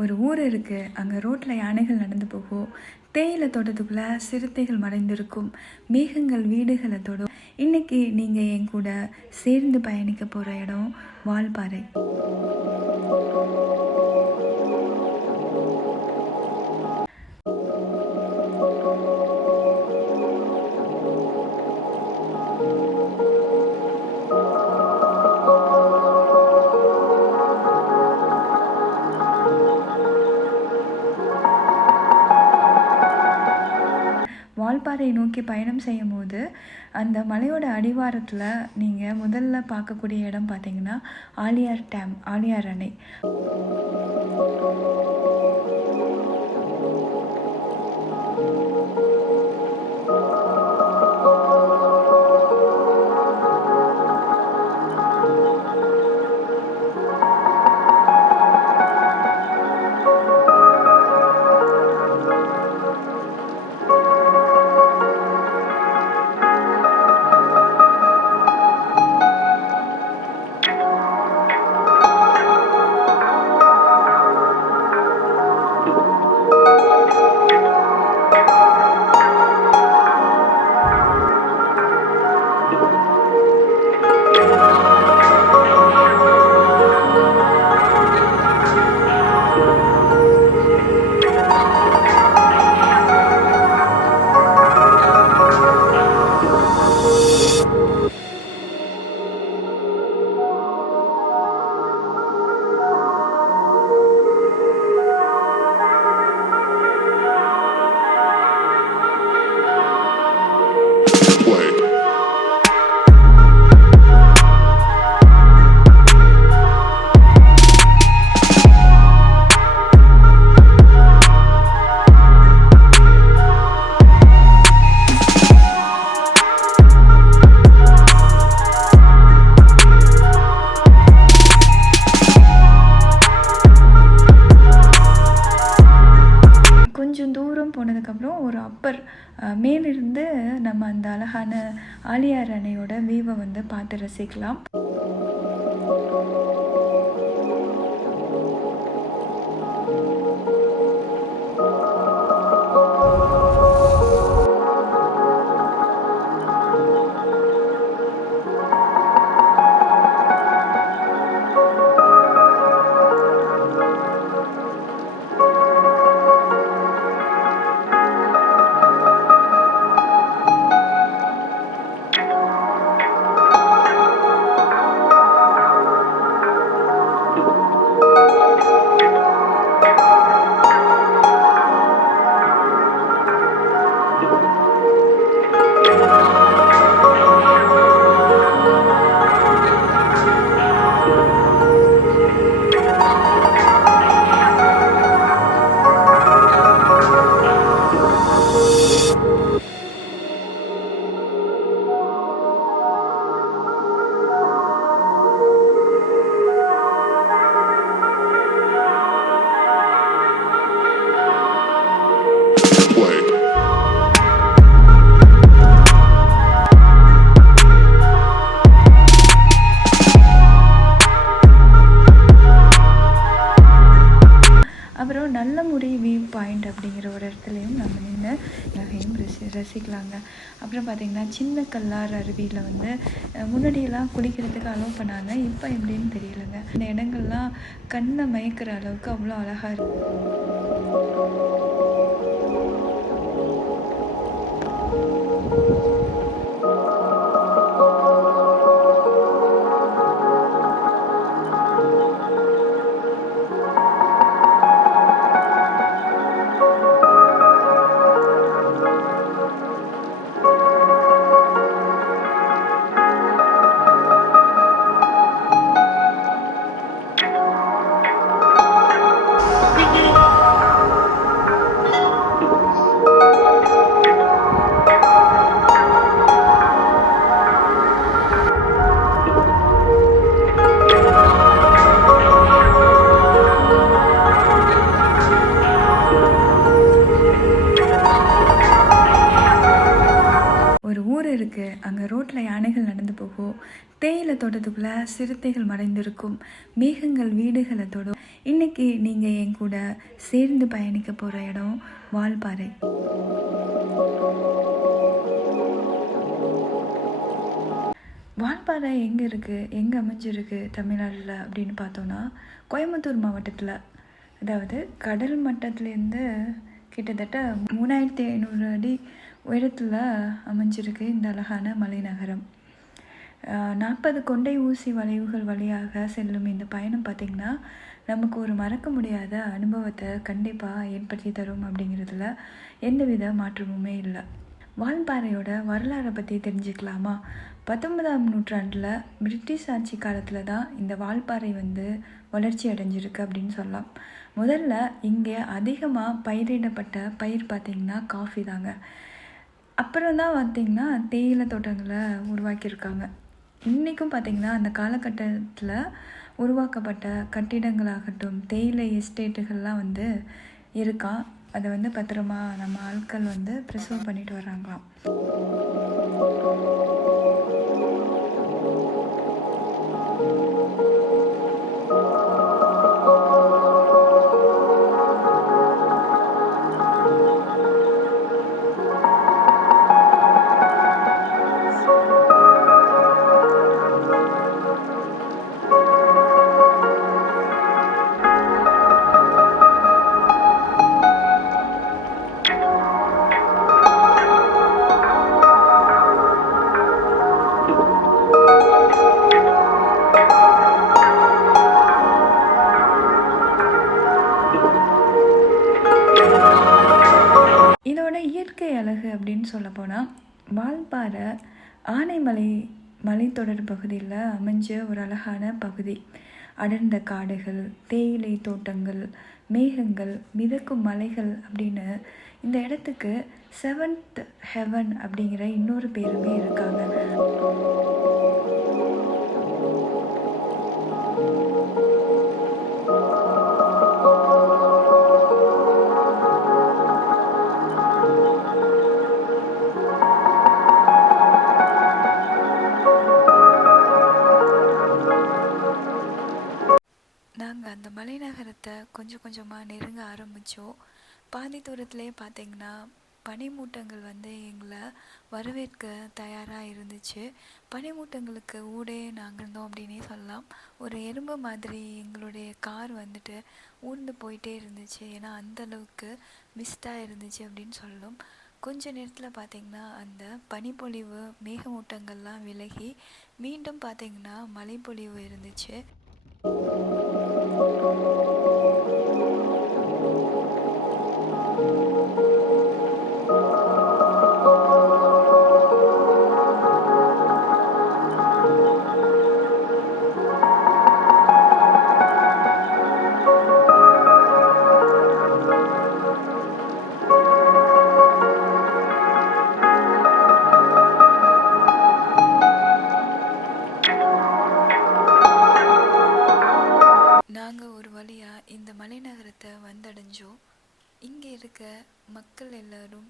ஒரு ஊர் இருக்கு. அங்க ரோட்ல யானைகள் நடந்து போகும். தேயிலை தோட்டத்துக்குள்ள சிறுத்தைகள் மறைந்திருக்கும். மேகங்கள் வீடுகளை தொடும். இன்னைக்கு நீங்க என் கூட சேர்ந்து பயணிக்க போற இடம் வால்பாறை. வால்பாறை நோக்கி பயணம் செய்யும் போது அந்த மலையோட அடிவாரத்தில் நீங்கள் முதல்ல பார்க்கக்கூடிய இடம் பார்த்தீங்கன்னா ஆழியார் டேம், ஆழியார் அணை. கொஞ்சம் தூரம் போனதுக்கப்புறம் ஒரு அப்பர் மேலிருந்து நம்ம அந்த அழகான ஆழியார் அணையோட வியூவை வந்து பார்த்து ரசிக்கலாம். அப்புறம் நல்லமுடி வியூ பாயிண்ட் அப்படிங்கிற ஒரு இடத்துலையும் நம்ம நின்று நகையும் ரசிக்கலாங்க. அப்புறம் பார்த்திங்கன்னா சின்ன கல்லார் அருவியில் வந்து முன்னாடியெல்லாம் குளிக்கிறதுக்கு அலோவ் பண்ணாங்க. இப்போ எப்படின்னு தெரியலைங்க. இந்த இடங்கள்லாம் கண்ணை மயக்கிற அளவுக்கு அவ்வளோ அழகாக இருக்குது. ஒரு ஊர் இருக்குது. அங்கே ரோட்டில் யானைகள் நடந்து போகும். தேயிலை தேயிலை தோட்டத்துக்குள்ளே சிறுத்தைகள் மறைந்திருக்கும், மேகங்கள் வீடுகளை தொடும். இன்னைக்கு நீங்கள் என் கூட சேர்ந்து பயணிக்க போகிற இடம் வால்பாறை. வால்பாறை எங்கே இருக்குது, எங்கே அமைஞ்சிருக்கு தமிழ்நாட்டில் அப்படின்னு பார்த்தோன்னா, கோயம்புத்தூர் மாவட்டத்தில், அதாவது கடல் மட்டத்துலேருந்து கிட்டத்தட்ட 3500 அடி உயரத்தில் அமைஞ்சிருக்கு இந்த அழகான மலைநகரம். 40 கொண்டை ஊசி வளைவுகள் வழியாக செல்லும் இந்த பயணம் பார்த்திங்கன்னா நமக்கு ஒரு மறக்க முடியாத அனுபவத்தை கண்டிப்பாக ஏற்படுத்தி தரும் அப்படிங்கிறதுல எந்தவித மாற்றமுமே இல்லை. வால்பாறையோட வரலாறை பற்றி தெரிஞ்சுக்கலாமா? 19ஆம் நூற்றாண்டில் பிரிட்டிஷ் ஆட்சி காலத்தில் தான் இந்த வால்பாறை வளர்ச்சி அடைஞ்சிருக்கு அப்படின்னு சொல்லலாம். முதல்ல இங்கே அதிகமாக பயிரிடப்பட்ட பயிர் பார்த்திங்கன்னா காஃபி தாங்க. அப்புறம் தான் பார்த்திங்கன்னா தேயிலை தோட்டங்களை உருவாக்கியிருக்காங்க. இன்றைக்கும் பார்த்திங்கன்னா அந்த காலகட்டத்தில் உருவாக்கப்பட்ட கட்டிடங்களாகட்டும், தேயிலை எஸ்டேட்டுகள்லாம் இருக்கான். அதை பத்திரமா நம்ம ஆட்கள் ப்ரிசர்வ் பண்ணிட்டு வர்றாங்களாம். இதோட இயற்கை அழகு அப்படின்னு சொல்ல போனால், வால்பாறை ஆனைமலை மலைத்தொடர் பகுதியில் அமைஞ்ச ஒரு அழகான பகுதி. அடர்ந்த காடுகள், தேயிலை தோட்டங்கள், மேகங்கள், மிதக்கும் மலைகள் அப்படின்னு இந்த இடத்துக்கு 7th ஹெவன் அப்படிங்கிற இன்னொரு பேருமே இருக்காங்க. நாங்கள் அந்த மலைநகரத்தை கொஞ்சம் கொஞ்சமாக நெருங்க ஆரம்பித்தோம். பாதி தூரத்துலேயே பார்த்திங்கன்னா பனிமூட்டங்கள் எங்களை வரவேற்க தயாராக இருந்துச்சு. பனிமூட்டங்களுக்கு ஊடே நாங்கள் இருந்தோம் அப்படின்னே சொல்லலாம். ஒரு எறும்பு மாதிரி எங்களுடைய கார் ஊர்ந்து போயிட்டே இருந்துச்சு. ஏன்னா அந்தளவுக்கு மிஸ்டாக இருந்துச்சு அப்படின்னு சொல்லணும். கொஞ்ச நேரத்தில் பார்த்திங்கன்னா அந்த பனிப்பொழிவு மேகமூட்டங்கள்லாம் விலகி மீண்டும் பார்த்திங்கன்னா மழைப்பொழிவு இருந்துச்சு. இந்த மலைநகரத்தை வந்தடைஞ்சோம். இங்கே இருக்க மக்கள் எல்லாரும்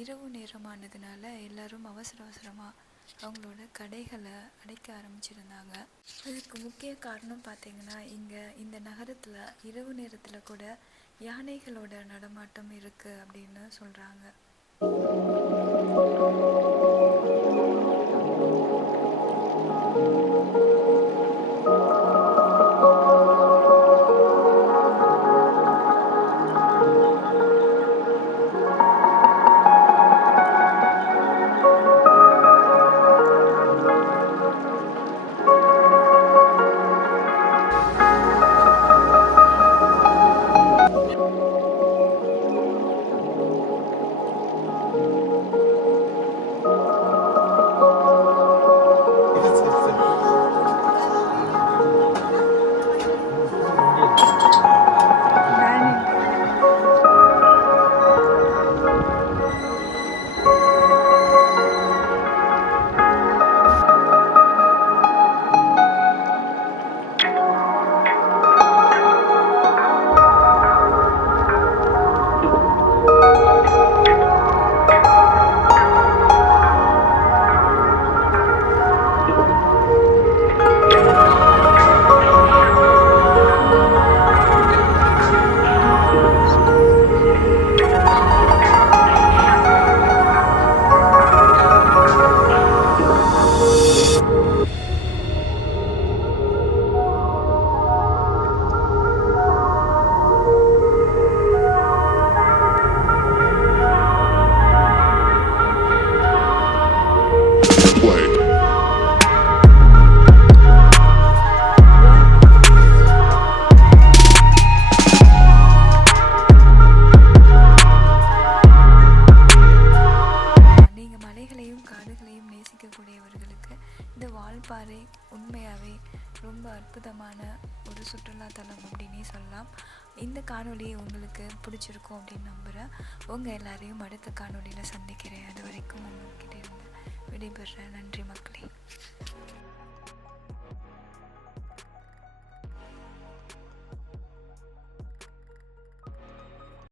இரவு நேரமானதுனால எல்லாரும் அவசர அவசரமாக அவங்களோட கடைகளை அடைக்க ஆரம்பிச்சிருந்தாங்க. அதுக்கு முக்கிய காரணம் பார்த்திங்கன்னா, இங்கே இந்த நகரத்தில் இரவு நேரத்தில் கூட யானைகளோட நடமாட்டம் இருக்குது அப்படின்னு சொல்கிறாங்க. காணொளி உங்களுக்கு பிடிச்சிருக்கும் அப்படின்னு நம்புகிறேன். உங்கள் எல்லாரையும் அடுத்த காணொளியில் சந்திக்கிறேன். அது வரைக்கும் உங்கள்கிட்ட இருந்து விடைபெறுறேன். நன்றி மக்களே.